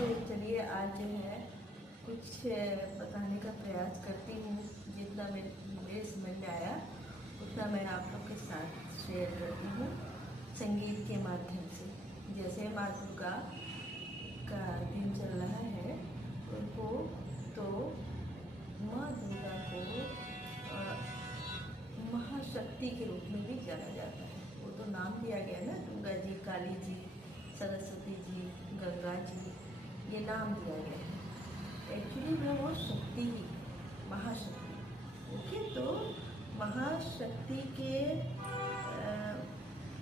तो चलिए आज जो है कुछ बताने का प्रयास करती हूँ। जितना मेरे समझ में आया उतना मैं आप लोग के साथ शेयर करती हूँ संगीत के माध्यम से। जैसे माँ दुर्गा का दिन चल रहा है उनको, तो माँ दुर्गा को महाशक्ति के रूप में भी जाना जाता है। वो तो नाम दिया गया ना, दुर्गा जी, काली जी, सरस्वती जी, गंगा जी, ये नाम दिया गया है। एक्चुअली में वो शक्ति ही, महाशक्ति। ओके, तो महाशक्ति के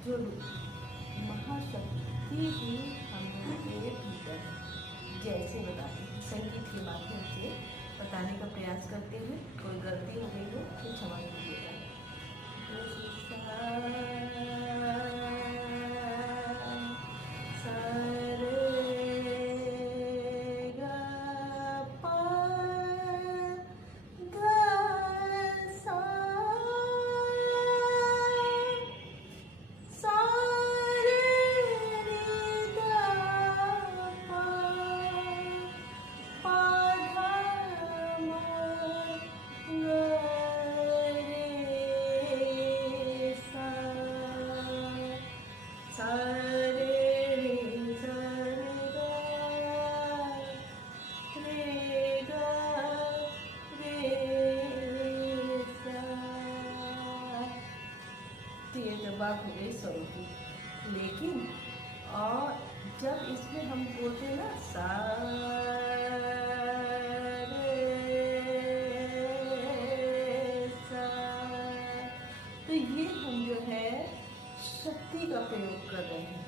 जो महाशक्ति ही हम लोग के भीतर है। जैसे बताते हैं संगीत के माध्यम से बताने का प्रयास करते हैं। कोई गलती हो गई हो तो क्षमा कीजिएगा। ये तो बात हो गई स्वरों की। लेकिन और जब इसमें हम बोलते हैं ना सा रे सा, तो ये हम जो है शक्ति का प्रयोग कर रहे हैं।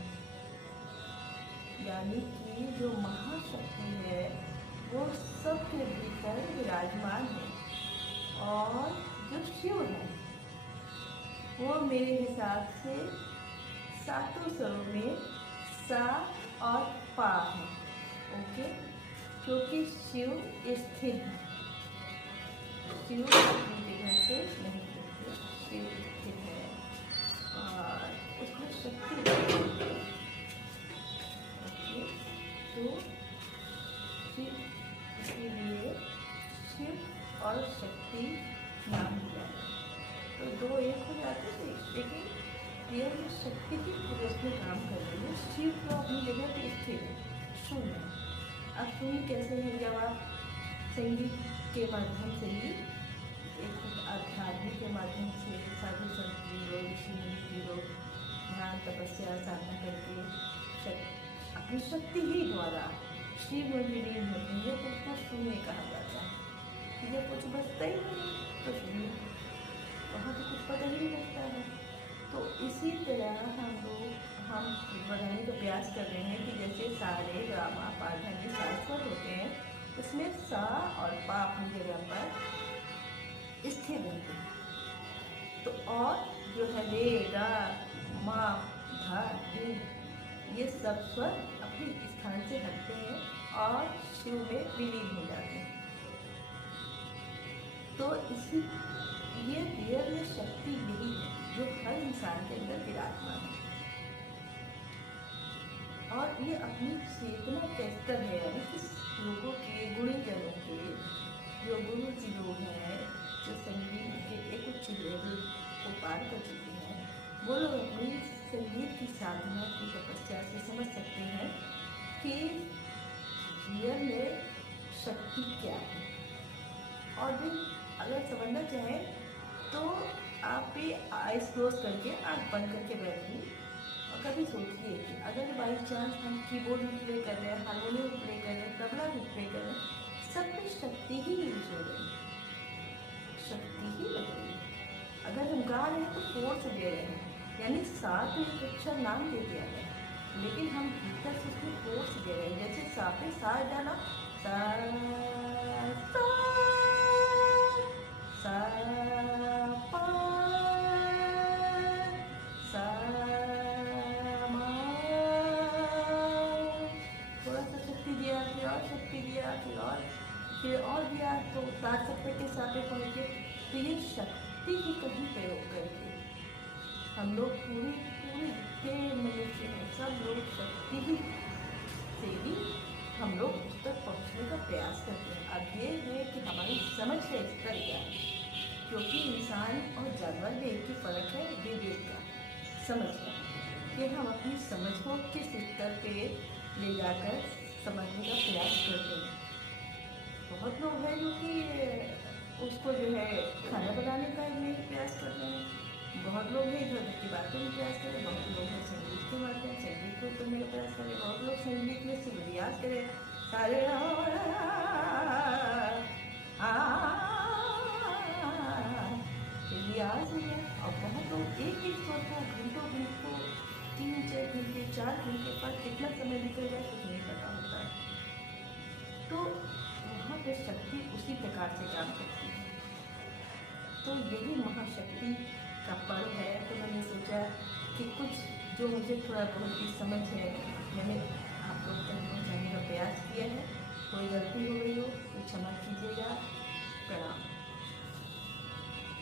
यानी कि जो महाशक्ति है वो सबके भीतर विराजमान है। और जो शिव है वो मेरे हिसाब से सातों स्वरों में सा और पा है। ओके, क्योंकि शिव स्थिर है, शिव अपनी जगह से नहीं गिरते, शिव स्थिर है और उसमें शक्ति है। ओके, तो शिव, इसीलिए शिव और शक्ति नाम दिया है। तो दो एक हो जाते थे, लेकिन ये शक्ति की पूरे में काम कर रही है। शिव तो अपनी जगह पे स्थिर है, शून्य। अब शून्य कैसे है? जब आप संगीत के माध्यम से ही, एक आध्यात्मिक के माध्यम से साधु संत जी लोग, ऋषि मुनि जी लोग ध्यान, तपस्या, साधना करके अपनी शक्ति ही द्वारा शिव में विलीन होते हैं, तो उसको शून्य कहा जाता है। जब कुछ बचता ही नहीं तो शून्य, वहाँ तो कुछ पता ही नहीं लगता है। तो इसी तरह हम बढ़ाने का प्रयास कर रहे हैं कि जैसे सा रे गा मा पा धा नी सा स्वर होते हैं, उसमें सा और पा अपनी जगह पर स्थिर रहते हैं। तो और जो है रे गा मा धा नी, ये सब स्वर अपने स्थान से हटते हैं और शिव में विलीन हो जाते हैं। तो इसी ये रियल में शक्ति यही है जो हर इंसान के अंदर विराजमान है। और ये अपनी चेतना के स्तर है, यानी कि लोगों के, गुणीजनों के, जो गुरु जी लोग हैं, जो संगीत के एक उच्च लेवल को पार कर चुके हैं, वो लोग अपनी संगीत की साधना की तपस्या से समझ सकते हैं कि रियल में शक्ति क्या है। और भी अगर समझना चाहें तो आप भी आइस क्लोज करके, आँख बंद करके बैठिए और कभी सोचिए कि अगर बाई चांस हम कीबोर्ड भी प्ले कर रहे हैं, हारमोनियम भी प्ले कर रहे हैं, तबला भी प्ले कर रहे हैं, सब में शक्ति ही यूज हो रही है, शक्ति ही लग रही है। अगर हम गा रहे हैं तो फोर्स दे रहे हैं, यानी साथ में एक अक्षर नाम दे दिया गया, लेकिन हम भीतर से उसमें फोर्स दे रहे हैं। जैसे सा पे सा डाला, सा सा सा पा सा मा, थोड़ा सा शक्ति दिया, फिर और शक्ति दिया, फिर और दिया, तो तार चप्पे के साथ पहुँच गए। तो ये शक्ति ही कहीं प्रयोग करके हम लोग पूरी जितने मनुष्य हैं सब लोग शक्ति ही से ही हम लोग समझने का प्रयास करते हैं। अब ये है कि हमारी समझ का स्तर क्या है, क्योंकि इंसान और जानवर में एक ही फर्क है, विवेक का, समझ का, कि हम अपनी समझ को किस स्तर पे ले जाकर समझने का प्रयास करते हैं। बहुत लोग हैं जो कि उसको जो है खाना बनाने का नहीं प्रयास कर रहे हैं, बहुत लोग हैं इधर की बातों में प्रयास करें, बहुत लोग हैं संगीत के माध्यम संगीत को करने का प्रयास करें, बहुत लोग संगीत में सिर्फ रियाज करें, सारे रियाज है। और बहुत लोग एक एक स्वर को घंटों घंटों 3-4 घंटे 4 घंटे पर कितना समय निकल जाए कुछ नहीं पता होता है। तो वहाँ पे शक्ति उसी प्रकार से काम करती है। तो यही महाशक्ति का पर्व है। तो मैंने सोचा कि कुछ जो मुझे थोड़ा बहुत ही समझ है मैंने आप लोग तक पहुँचाने का प्रयास किया है। कोई गलती हो गई हो